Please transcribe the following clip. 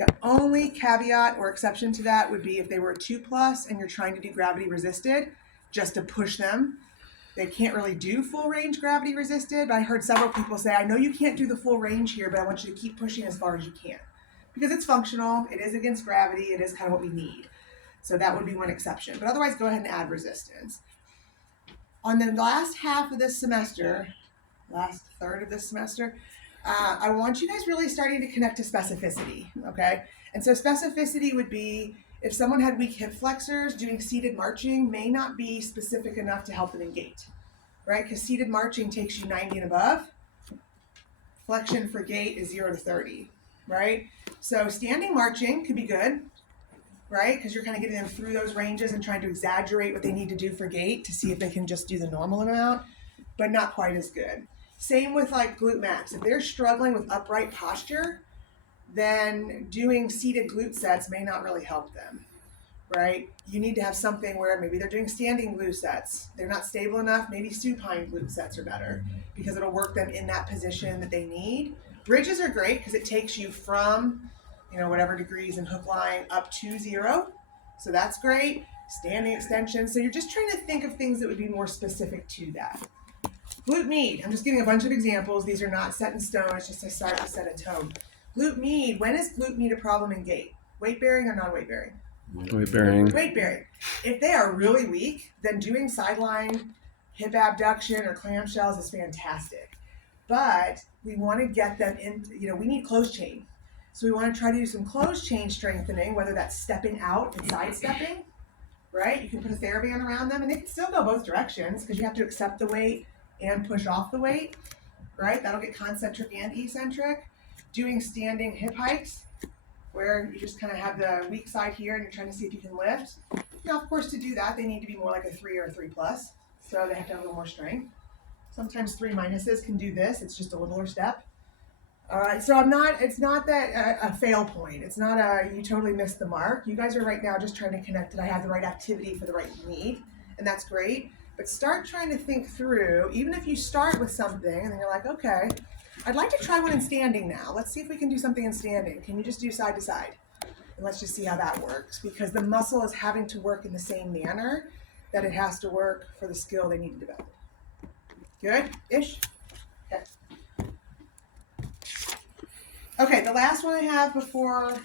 The only caveat or exception to that would be if they were a 2+ and you're trying to do gravity resisted, just to push them. They can't really do full range gravity resisted, but I heard several people say, I know you can't do the full range here, but I want you to keep pushing as far as you can. Because it's functional, it is against gravity, it is kind of what we need. So that would be one exception. But otherwise, go ahead and add resistance. On the last half of this semester, last third of this semester, I want you guys really starting to connect to specificity, okay? And so specificity would be if someone had weak hip flexors, doing seated marching may not be specific enough to help them in gait, right? Because seated marching takes you 90 and above. Flexion for gait is 0 to 30, right? So standing marching could be good, right? Because you're kind of getting them through those ranges and trying to exaggerate what they need to do for gait to see if they can just do the normal amount, but not quite as good. Same with like glute max. If they're struggling with upright posture, then doing seated glute sets may not really help them, right? You need to have something where maybe they're doing standing glute sets. They're not stable enough. Maybe supine glute sets are better because it'll work them in that position that they need. Bridges are great because it takes you from, whatever degrees in hook line up to 0. So that's great. Standing extension. So you're just trying to think of things that would be more specific to that. Glute med. I'm just giving a bunch of examples. These are not set in stone. It's just to start to set a tone. Glute med. When is glute med a problem in gait? Weight bearing or non-weight bearing? Weight bearing. Weight bearing. If they are really weak, then doing sideline hip abduction or clamshells is fantastic. But we want to get them in, we need closed chain. So we want to try to do some closed chain strengthening, whether that's stepping out and side stepping, right? You can put a TheraBand around them and they can still go both directions because you have to accept the weight and push off the weight, right? That'll get concentric and eccentric. Doing standing hip hikes, where you just kind of have the weak side here and you're trying to see if you can lift. Now, of course, to do that, they need to be more like a 3 or a 3+. So they have to have a little more strength. Sometimes 3 minuses can do this. It's just a littler step. All right, so it's not that a fail point. It's not you totally missed the mark. You guys are right now just trying to connect that I have the right activity for the right need, and that's great. But start trying to think through, even if you start with something and then you're like, okay, I'd like to try one in standing now. Let's see if we can do something in standing. Can you just do side to side? And let's just see how that works, because the muscle is having to work in the same manner that it has to work for the skill they need to develop. Good-ish? Okay. Okay, the last one I have before